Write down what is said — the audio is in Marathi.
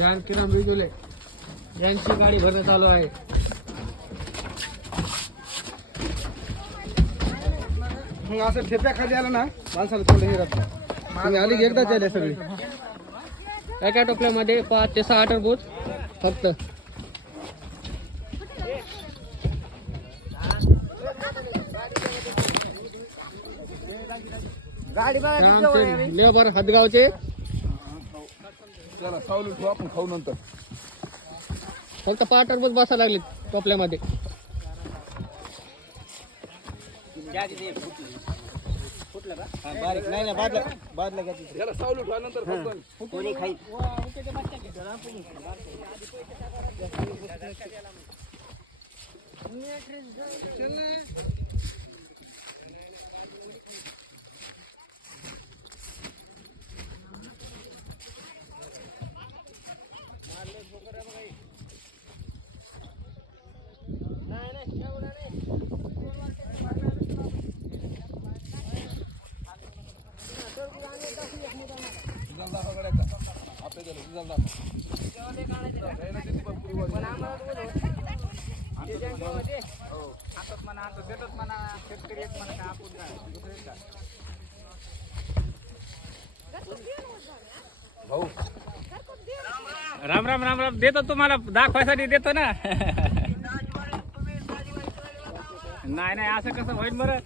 जानकीराम बिजुले यांची गाडी भरण्यात चालू आहे. मग असं ठेप्या खाली आलं ना माणसाला थोडं हे राहतं. तुम्ही आली की एकदाच आले सगळी. एका टोपल्यामध्ये 5 ते 6 टरबूज फक्त. लेबर हदगावचे चला सावली ठेवू आपण खाऊ नंतर. फक्त 5 टरबूज बसायला लागले टोपल्यामध्ये. याला सावली ठेवा नंतर खाऊ. कोणी खाई राम राम राम राम. देतो तुम्हाला दाखवायसाठी देतो ना. नाही नाही असं कसं होईल बरं.